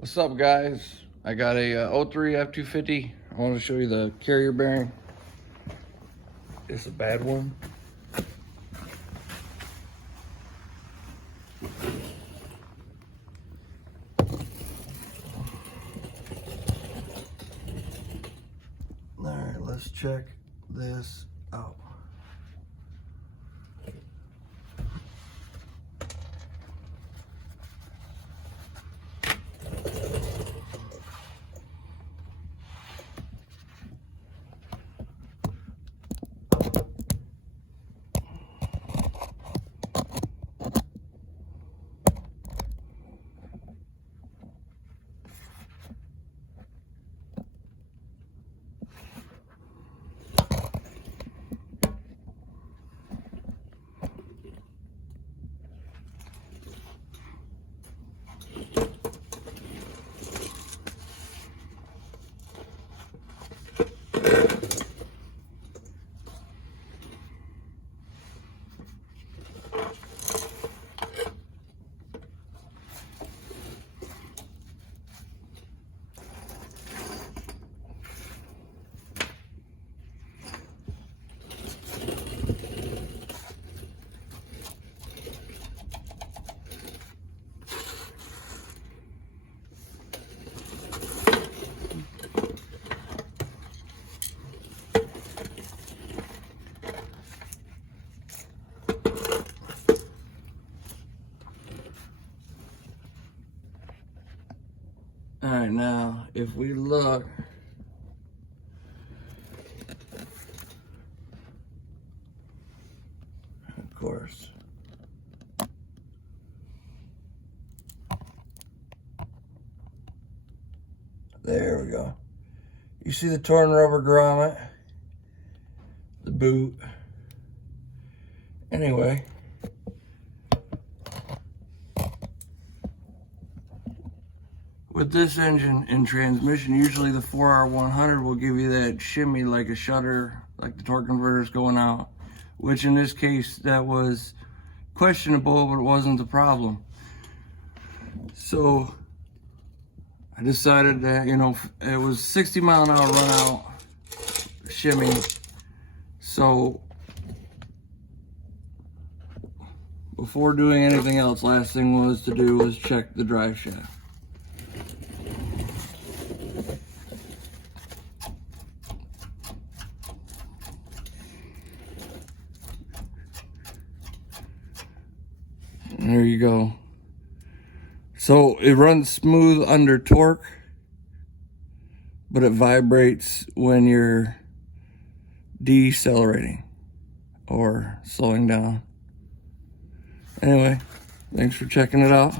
What's up, guys? I got a 03 F250. I want to show you the carrier bearing. It's a bad one. All right, let's check this out. All right, now if we look, of course, there we go. You see the torn rubber grommet, the boot. Anyway, with this engine and transmission, usually the 4R100 will give you that shimmy like a shutter, like the torque converter's going out, which in this case, that was questionable, but it wasn't the problem. So I decided that, you know, it was 60 mile an hour run out shimmy. So before doing anything else, last thing was to do was check the drive shaft. There you go. So it runs smooth under torque, but it vibrates when you're decelerating or slowing down. Anyway, thanks for checking it out.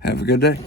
Have a good day.